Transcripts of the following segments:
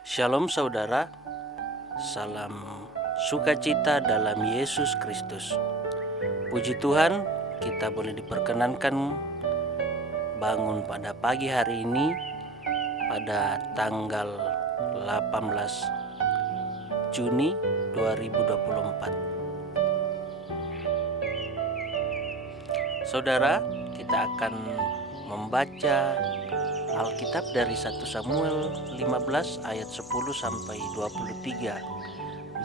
Shalom saudara, salam sukacita dalam Yesus Kristus. Puji Tuhan, kita boleh diperkenankan bangun pada pagi hari ini pada tanggal 18 Juni 2024. Saudara, kita akan membaca Alkitab dari 1 Samuel 15 ayat 10 sampai 23.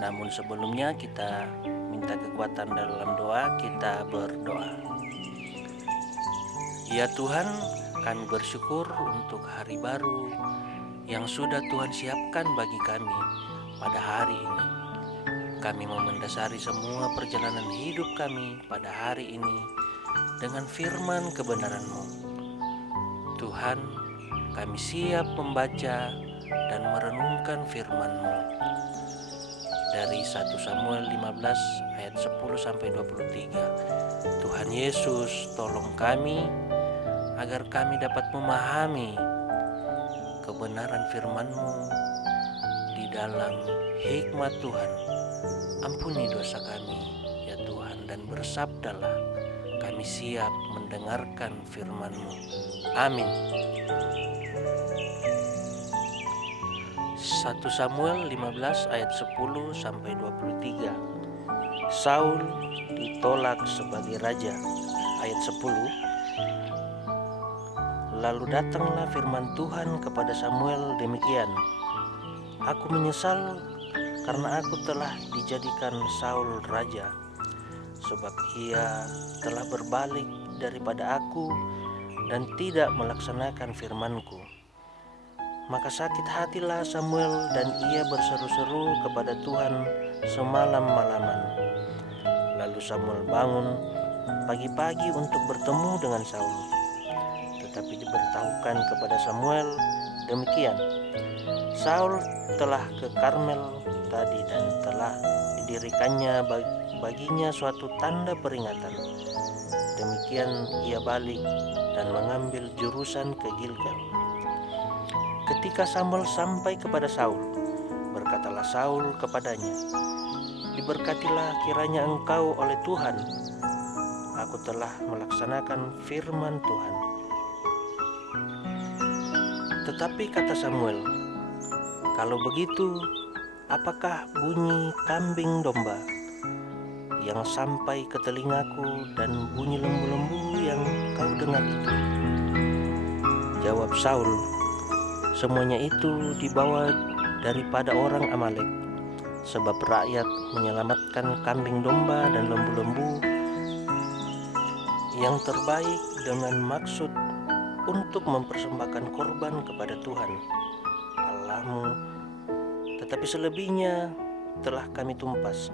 Namun sebelumnya kita minta kekuatan dalam doa, kita berdoa. Ya Tuhan, kami bersyukur untuk hari baru yang sudah Tuhan siapkan bagi kami pada hari ini. Kami mau mendasari semua perjalanan hidup kami pada hari ini dengan firman kebenaran-Mu. Tuhan, kami siap membaca dan merenungkan firman-Mu. Dari 1 Samuel 15 ayat 10 sampai 23. Tuhan Yesus, tolong kami agar kami dapat memahami kebenaran firman-Mu di dalam hikmat Tuhan. Ampuni dosa kami, ya Tuhan, dan bersabdalah, kami siap mendengarkan firman-Mu. Amin. 1 Samuel 15 ayat 10 sampai 23. Saul ditolak sebagai raja. Ayat 10. Lalu datanglah firman Tuhan kepada Samuel demikian. Aku menyesal karena aku telah dijadikan Saul raja, sebab ia telah berbalik daripada aku dan tidak melaksanakan firman-Ku. Maka sakit hatilah Samuel dan ia berseru-seru kepada Tuhan semalam-malaman. Lalu Samuel bangun pagi-pagi untuk bertemu dengan Saul. Tetapi diberitahukan kepada Samuel demikian, Saul telah ke Karmel tadi dan telah didirikannya baginya suatu tanda peringatan. Demikian ia balik dan mengambil jurusan ke Gilgal. Ketika Samuel sampai kepada Saul, berkatalah Saul kepadanya, diberkatilah kiranya engkau oleh Tuhan. Aku telah melaksanakan firman Tuhan. Tetapi kata Samuel, kalau begitu, apakah bunyi kambing domba yang sampai ke telingaku dan bunyi lembu-lembu yang kau dengar itu? Jawab Saul, semuanya itu dibawa daripada orang Amalek, sebab rakyat menyelamatkan kambing domba dan lembu-lembu yang terbaik dengan maksud untuk mempersembahkan korban kepada Tuhan Allahmu, tetapi selebihnya telah kami tumpas.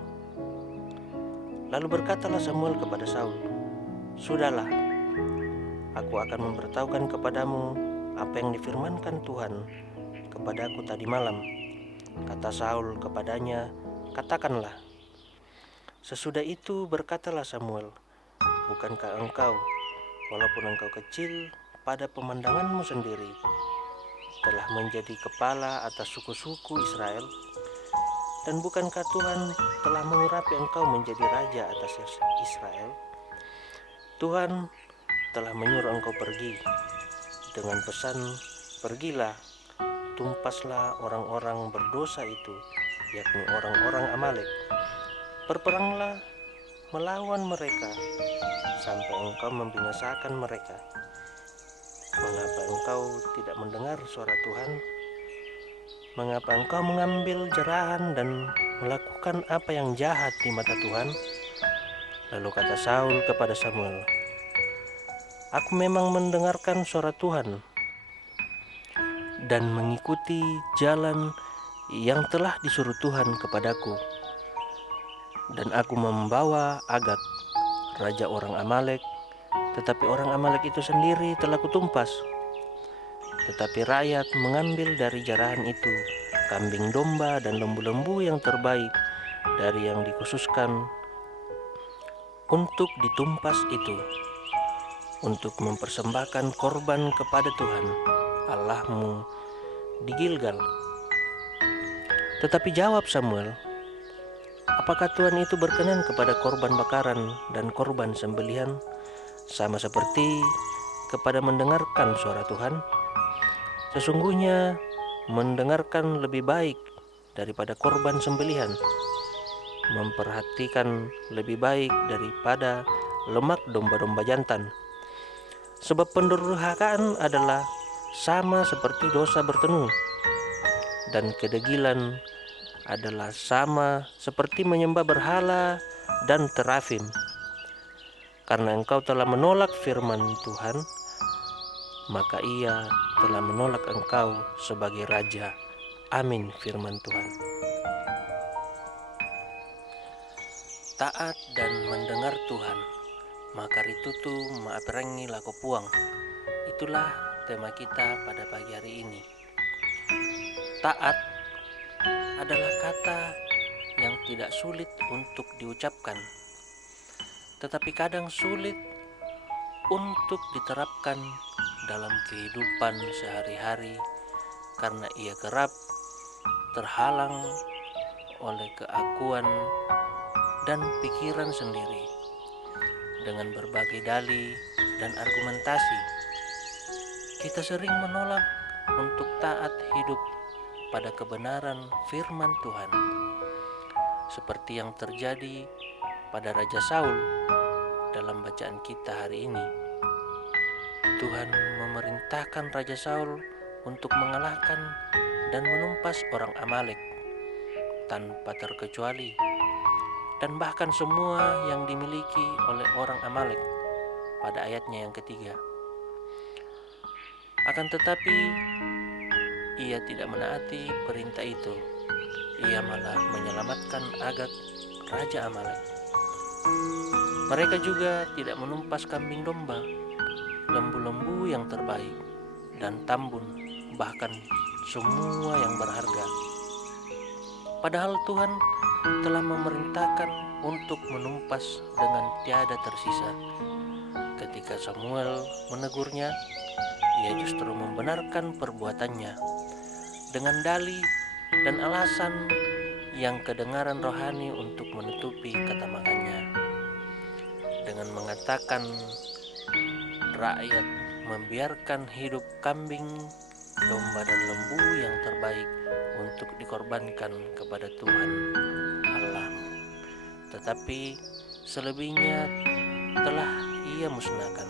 Lalu berkatalah Samuel kepada Saul, sudahlah, aku akan memberitahukan kepadamu apa yang difirmankan Tuhan kepadaku tadi malam. Kata Saul kepadanya, katakanlah. Sesudah itu berkatalah Samuel, bukankah engkau, walaupun engkau kecil pada pemandanganmu sendiri, telah menjadi kepala atas suku-suku Israel? Dan bukankah Tuhan telah mengurapi engkau menjadi raja atas Israel? Tuhan telah menyuruh engkau pergi dengan pesan, pergilah, tumpaslah orang-orang berdosa itu, yakni orang-orang Amalek. Berperanglah melawan mereka sampai engkau membinasakan mereka. Mengapa engkau tidak mendengar suara Tuhan? Mengapa engkau mengambil jerahan dan melakukan apa yang jahat di mata Tuhan? Lalu kata Saul kepada Samuel, aku memang mendengarkan suara Tuhan dan mengikuti jalan yang telah disuruh Tuhan kepadaku. Dan aku membawa Agag, raja orang Amalek, tetapi orang Amalek itu sendiri telah kutumpas. Tetapi rakyat mengambil dari jarahan itu kambing domba dan lembu-lembu yang terbaik dari yang dikhususkan untuk ditumpas itu, untuk mempersembahkan korban kepada Tuhan Allahmu di Gilgal. Tetapi jawab Samuel, apakah Tuhan itu berkenan kepada korban bakaran dan korban sembelihan, sama seperti kepada mendengarkan suara Tuhan? Sesungguhnya mendengarkan lebih baik daripada korban sembelihan, memperhatikan lebih baik daripada lemak domba-domba jantan. Sebab pendurhakaan adalah sama seperti dosa bertenu, dan kedegilan adalah sama seperti menyembah berhala dan terafim. Karena engkau telah menolak firman Tuhan, maka ia telah menolak engkau sebagai raja. Amin, firman Tuhan. Taat dan mendengar Tuhan, maka ritutu maaperangi lako puang. Itulah tema kita pada pagi hari ini. Taat adalah kata yang tidak sulit untuk diucapkan, tetapi kadang sulit untuk diterapkan dalam kehidupan sehari-hari karena ia kerap terhalang oleh keakuan dan pikiran sendiri. Dengan berbagai dalih dan argumentasi, kita sering menolak untuk taat hidup pada kebenaran firman Tuhan, seperti yang terjadi pada Raja Saul dalam bacaan kita hari ini. Tuhan memerintahkan Raja Saul untuk mengalahkan dan menumpas orang Amalek tanpa terkecuali, dan bahkan semua yang dimiliki oleh orang Amalek pada ayatnya yang ketiga. Akan tetapi ia tidak menaati perintah itu. Ia malah menyelamatkan Agag, Raja Amalek. Mereka juga tidak menumpas kambing domba, lembu-lembu yang terbaik, dan tambun, bahkan semua yang berharga. Padahal Tuhan telah memerintahkan untuk menumpas dengan tiada tersisa. Ketika Samuel menegurnya, ia justru membenarkan perbuatannya dengan dalih dan alasan yang kedengaran rohani untuk menutupi ketamakannya. Dengan mengatakan rakyat membiarkan hidup kambing, domba dan lembu yang terbaik untuk dikorbankan kepada Tuhan Allah, tetapi selebihnya telah ia musnahkan.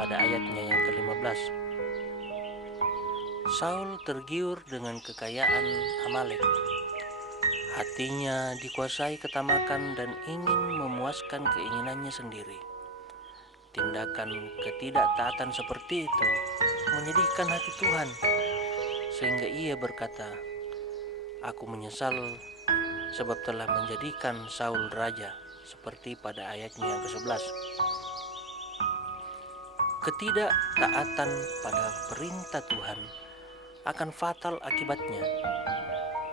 Pada ayatnya yang ke-15, Saul tergiur dengan kekayaan Amalek. Hatinya dikuasai ketamakan dan ingin memuaskan keinginannya sendiri. Tindakan ketidaktaatan seperti itu menyedihkan hati Tuhan, sehingga ia berkata, "Aku menyesal sebab telah menjadikan Saul raja," seperti pada ayatnya yang ke-11. Ketidaktaatan pada perintah Tuhan akan fatal akibatnya,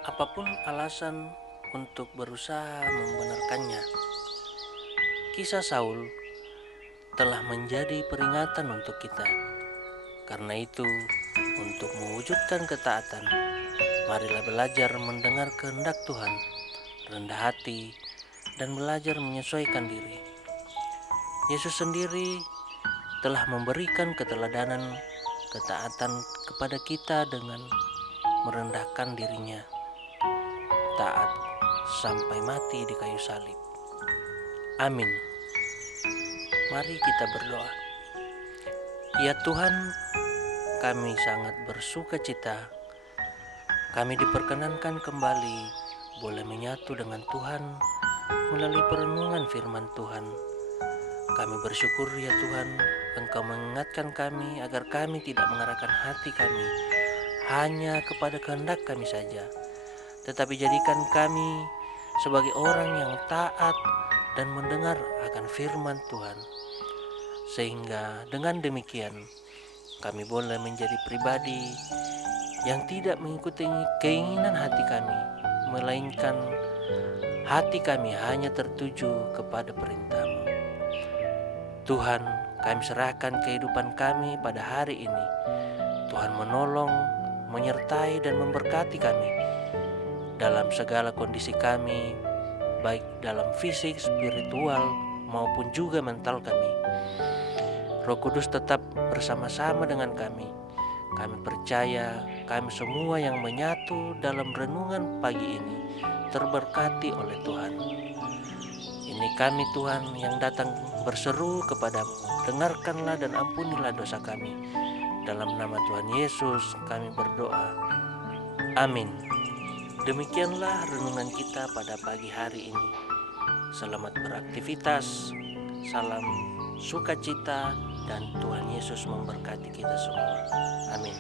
apapun alasan untuk berusaha membenarkannya. Kisah Saul telah menjadi peringatan untuk kita. Karena itu, untuk mewujudkan ketaatan, marilah belajar mendengar kehendak Tuhan, rendah hati, dan belajar menyesuaikan diri. Yesus sendiri telah memberikan keteladanan ketaatan kepada kita dengan merendahkan dirinya, taat sampai mati di kayu salib. Amin. Mari kita berdoa. Ya Tuhan, kami sangat bersuka cita kami diperkenankan kembali boleh menyatu dengan Tuhan melalui perenungan firman Tuhan. Kami bersyukur ya Tuhan, Engkau mengingatkan kami agar kami tidak mengarahkan hati kami hanya kepada kehendak kami saja, tetapi jadikan kami sebagai orang yang taat dan mendengar akan firman Tuhan. Sehingga dengan demikian kami boleh menjadi pribadi yang tidak mengikuti keinginan hati kami, melainkan hati kami hanya tertuju kepada perintah-Mu. Tuhan, kami serahkan kehidupan kami pada hari ini. Tuhan menolong, menyertai dan memberkati kami dalam segala kondisi kami, baik dalam fisik, spiritual, maupun juga mental kami. Roh Kudus tetap bersama-sama dengan kami. Kami percaya kami semua yang menyatu dalam renungan pagi ini terberkati oleh Tuhan. Ini kami Tuhan yang datang berseru kepadamu, dengarkanlah dan ampunilah dosa kami. Dalam nama Tuhan Yesus kami berdoa. Amin. Demikianlah renungan kita pada pagi hari ini. Selamat beraktivitas, salam sukacita, dan Tuhan Yesus memberkati kita semua. Amin.